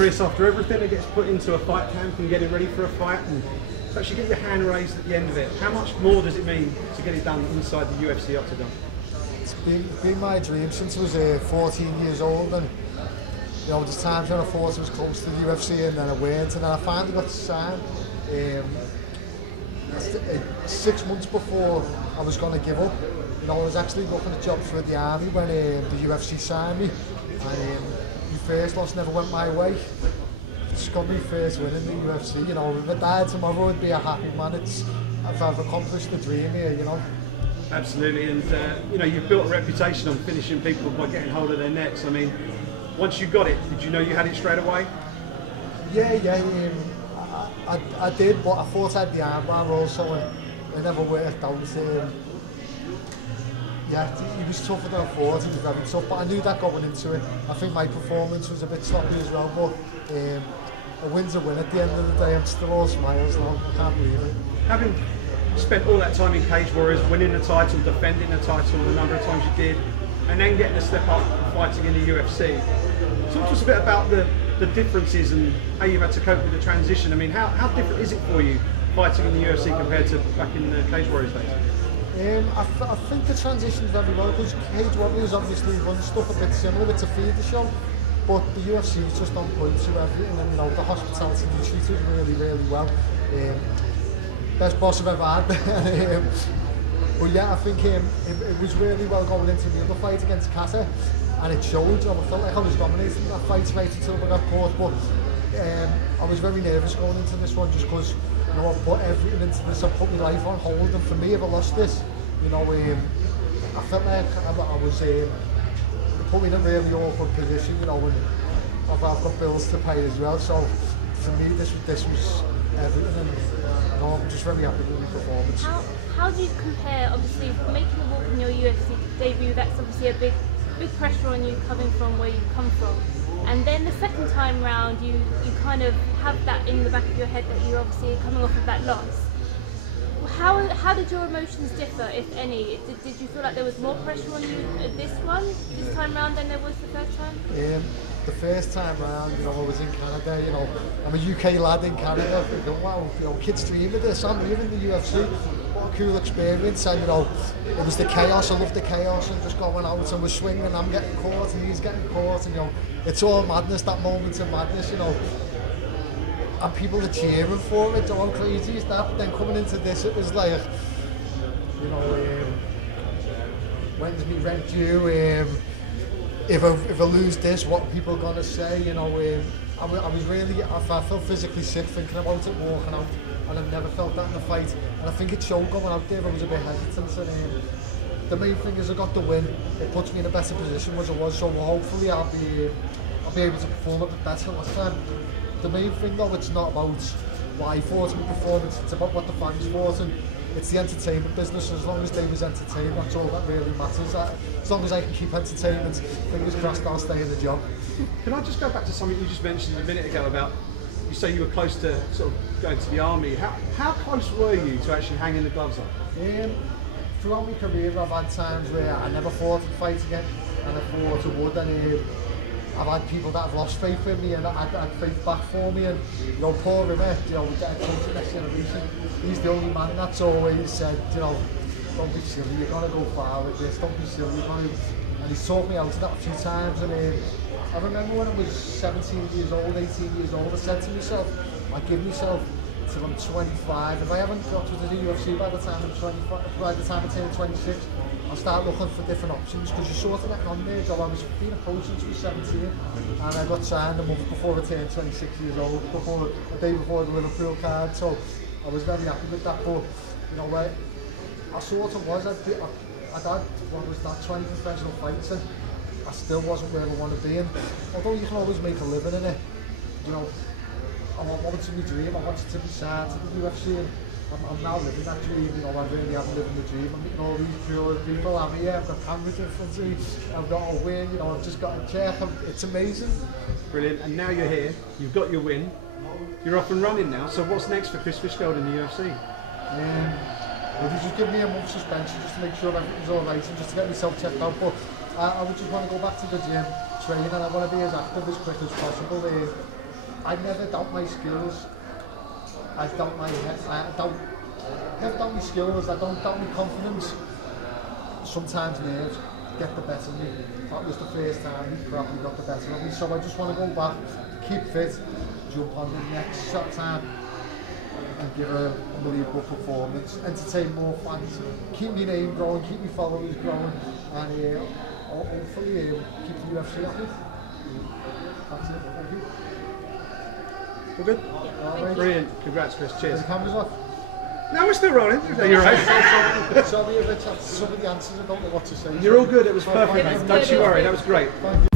Chris, after everything that gets put into a fight camp and getting ready for a fight, and to actually get your hand raised at the end of it, how much more does it mean to get it done inside the UFC octagon? It's been my dream since I was 14 years old, and you know, there's times when I thought I was close to the UFC and then I weren't, and then I finally got to sign 6 months before I was going to give up. You know, I was actually looking at jobs for the army when the UFC signed me, and my first loss never went my way. It's got me first win in the UFC. You know, if I died tomorrow, I'd be a happy man. I've accomplished the dream here, you know. Absolutely, and you know, you've built a reputation on finishing people by getting hold of their necks. I mean, once you got it, did you know you had it straight away? Yeah, I did, but I thought I had the armbar also, and it never worked out. Yeah, he was tougher than I thought. He was very tough, but I knew that going into it. I think my performance was a bit sloppy as well, but a win's a win at the end of the day. I'm still all smiles now. I can't believe it. Having spent all that time in Cage Warriors, winning the title, defending the title the number of times you did, and then getting a step up and fighting in the UFC, talk to us a bit about the differences and how you've had to cope with the transition. I mean, how different is it for you fighting in the UFC compared to back in the Cage Warriors days? I think the transition is very well, because Cage Warriors obviously run stuff a bit similar. It's a feeder show, but the UFC is just on point to everything, and you know, the hospitality they treat us really, really well. Best boss I've ever had. But yeah, I think it was really well going into the other fight against Kata, and it showed. I felt like I was dominating that fight right until I got caught, but I was very nervous going into this one, just because, you know, I put everything into this. I put my life on hold, and for me, if I lost this, you know, I felt like I was put me in a really awkward position, you know, and I've got bills to pay as well. So for me, this was everything, and you know, I'm just very happy with my performance. How do you compare, obviously, making a walk in your UFC debut? That's obviously a big pressure on you coming from where you come from. And then the second time round, you kind of have that in the back of your head that you're obviously coming off of that loss. How did your emotions differ, if any? Did you feel like there was more pressure on you this time round than there was the first time? The first time round, you know, I was in Canada, you know, I'm a UK lad in Canada, thinking, wow, you know, kids dream of this, I'm here in the UFC, what a cool experience, and you know, it was the chaos, I loved the chaos, and just going out and we're swinging, and I'm getting caught, and he's getting caught, and you know, it's all madness, that moment of madness, you know, and people are cheering for it, all crazy as that, but then coming into this, it was like, you know, when's me rent due, if I lose this, what are people gonna say? You know, I was really, I felt physically sick thinking about it, walking out, and I've never felt that in a fight. And I think it showed going out there. I was a bit hesitant, and the main thing is I got the win. It puts me in a better position as I was. So hopefully I'll be able to perform a bit better last time. The main thing though, it's not about what I thought of my performance. It's about what the fans thought, and it's the entertainment business. As long as they was entertained, that's all that really matters. As long as I can keep entertainment, fingers crossed I'll stay in the job. Can I just go back to something you just mentioned a minute ago about, you say you were close to sort of going to the army. How close were you to actually hanging the gloves on? Throughout my career, I've had times where I never thought I'd fight again, and I thought I would, and I've had people that have lost faith in me and had faith back for me, and you know, Paul Rimmett, you know, the coach of next generation, he's the only man that's always said, you know, don't be silly, you're gonna go far with this, don't be silly, you're gonna, and he's talked me out of that a few times, and I remember when I was 17 years old, 18 years old, I said to myself, I give myself till I'm 25, if I haven't got to the UFC by the time I'm 25, by the time I turn 26, I'll start looking for different options, because you're sort of like on there. So I was being a coach since I was 17, and I got signed a month before I turned 26 years old, a day before the Liverpool card, so I was very happy with that. But you know, I sort of was, I'd had what was that, 20 professional fights, and I still wasn't where I want to be. And although you can always make a living in it, you know, I wanted to be dream, I wanted to be signed to the UFC, and I'm now living that dream, you know, I really am living the dream. I'm meeting all these cool people, I'm here, I've got cameras in front of me, I've got a win, you know, I've just got a check, it's amazing. Brilliant, and now you're here, you've got your win, you're off and running now, so what's next for Chris Fishgold in the UFC? Well, they just give me a month's suspension just to make sure everything's alright and just to get myself checked out, but I would just want to go back to the gym, train, and I want to be as active as quick as possible. I never doubt my skills. I doubt my never doubt my skills. I don't doubt my confidence. Sometimes nerves get the better of me. That was the first time he probably got the better of me. So I just want to go back, keep fit, jump on the next time, and give an unbelievable performance, entertain more fans, keep my name growing, keep my followers growing, and hopefully keep the UFC happy. That's it. Thank you. All good? Yeah, Brilliant. Congrats, Chris. Cheers. The camera's off. No, we're still rolling. You're right. Sorry if some of the answers I don't know what to say. You're all good. It was perfect. It was Don't good, you it was worry. good. That was great. Thank you.